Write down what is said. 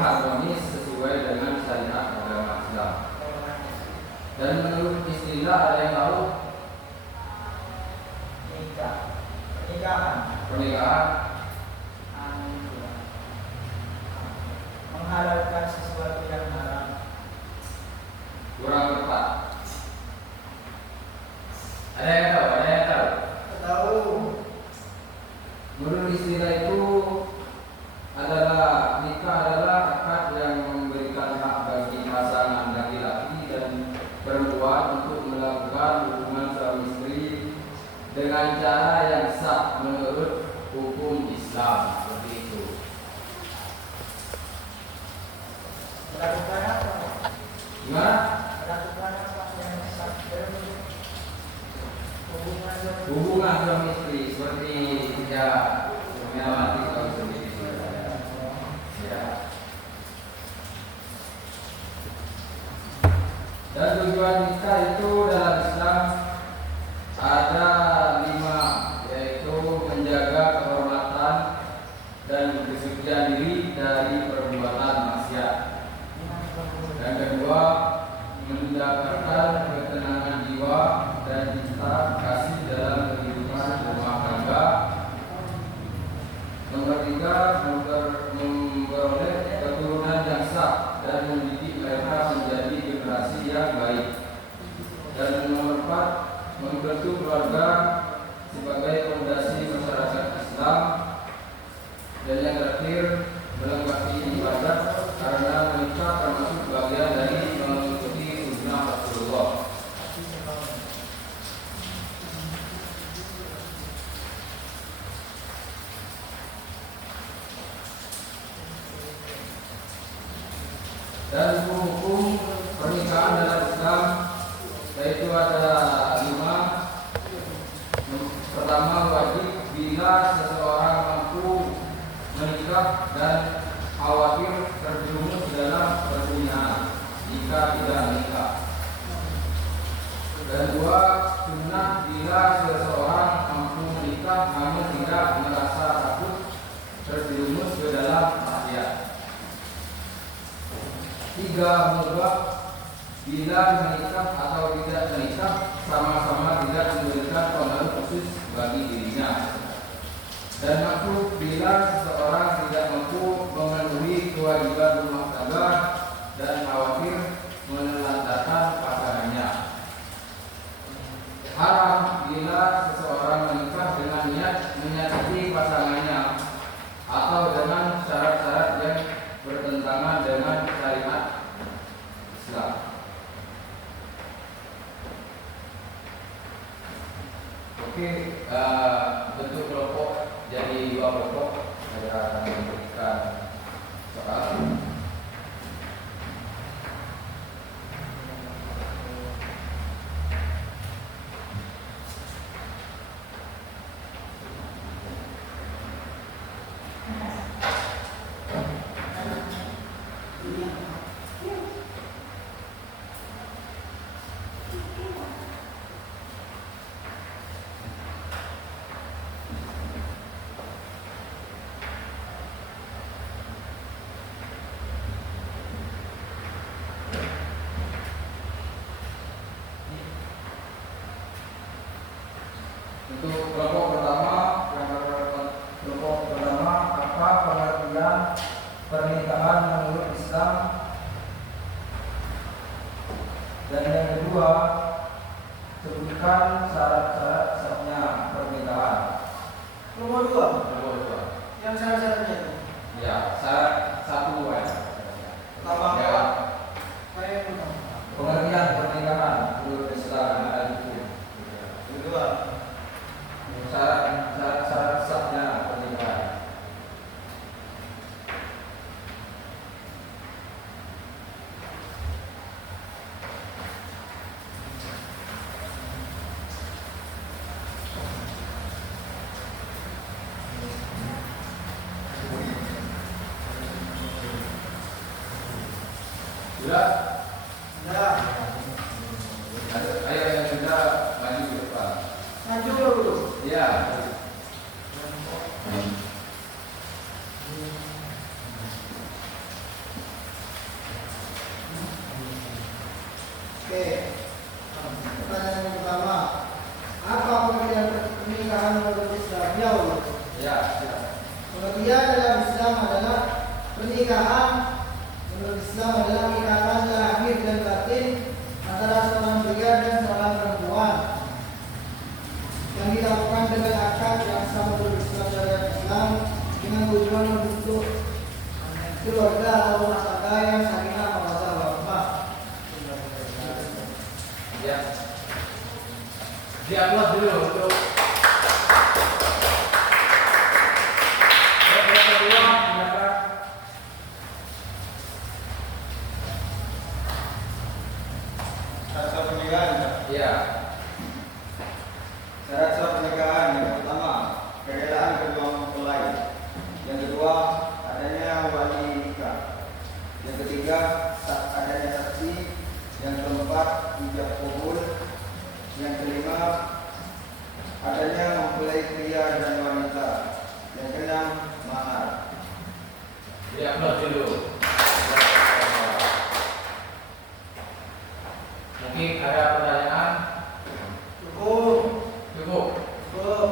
harmonis sesuai dengan syariat agama Islam. Dan menurut istilah ada yang tahu pernikahan menghalalkan sesuatu yang haram. kurang tepat. Ada yang tahu? Ada yang tahu? Tahu. Menurut istilah itu adalah nikah adalah akad yang memberikan hak bagi pasangan laki-laki dan perempuan untuk melakukan hubungan suami istri dengan cara yang sah menurut hukum Islam. Seperti itu. Melakukan apa? Gimana? Melakukan apa yang sah? Hubungan suami istri seperti ya mati kalau sendiri. Ya. Dan tujuan nikah itu dalam Islam ada 5, yaitu menjaga kehormatan dan kesucian diri dari perbuatan maksiat. Yang kedua, mendapatkan ketenangan jiwa dan cinta kasih dalam kehidupan rumah tangga. Nomor 3, memperoleh keturunan yang sah dan mendidik mereka menjadi generasi yang baik. Dan nomor 4, membentuk keluarga sebagai fondasi masyarakat Islam. Dan yang terakhir, melengkapi ibadah karena menikah termasuk bagian dari mengikuti sunnah Rasulullah. Dan hukum pernikahan dalam Islam yaitu ada 5. Pertama, wajib bila seseorang mampu menikah dan khawatir terjerumus dalam perzinahan jika tidak menikah. Dan 2, sunnah bila seseorang mampu menikah namun tidak merasa takut terjerumus ke dalam maksiat. 3, mubah bila menikah atau tidak menikah sama-sama tidak memberikan pengaruh khusus bagi dirinya. Dan makruh bila seseorang tidak mampu memenuhi kewajiban rumah tangga dan khawatir menelantarkan pasangannya. Haram bila seseorang menikah dengan niat menyakiti pasangannya atau dengan syarat-syarat yang bertentangan dengan syariat Islam. Oke, bentuk kelompok jadi 2 kelompok. Saya akan memberikan soal. Untuk kelompok pertama, apa pengertian pernikahan menurut Islam? Dan yang kedua, sebutkan syarat-syarat sahnya pernikahan. Nomor 2. Yang syarat-syaratnya itu. Ya, syarat 1 ya. Pertama, Ya. yang pertama. Pengertian pernikahan menurut Islam ada itu. Kedua, Syarat sahnya pernikahan. Sudah? sudah. Ayo yang sudah maju ke depan. Maju dulu. Ya. Oke. Pertanyaan yang pertama, apa pengertian pernikahan menurut Islam? Jauh. Ya, ya. Pengertian dalam Islam adalah pernikahan menurut Islam adalah ikatan lahir dan batin antara seorang pria dan seorang perempuan yang dilakukan dengan akad yang sama menurut Islam syariat Islam dengan tujuan membentuk keluarga atau rumah tangga yang sakinah mawaddah warahmah. Ya. Diupload dulu untuk yang kedua, silakan. Syarat sah pernikahan. Ya. Syarat sah pernikahan yang pertama, kerelaan kedua mempelai. Yang kedua, adanya wali nikah. Yang ketiga, adanya saksi. Yang keempat, ijab kabul. Yang kelima, adanya mempelai pria dan wanita. Yang keenam, mahar. Diupload dulu. Mungkin ada pertanyaan? Cukup. Cukup. Cukup.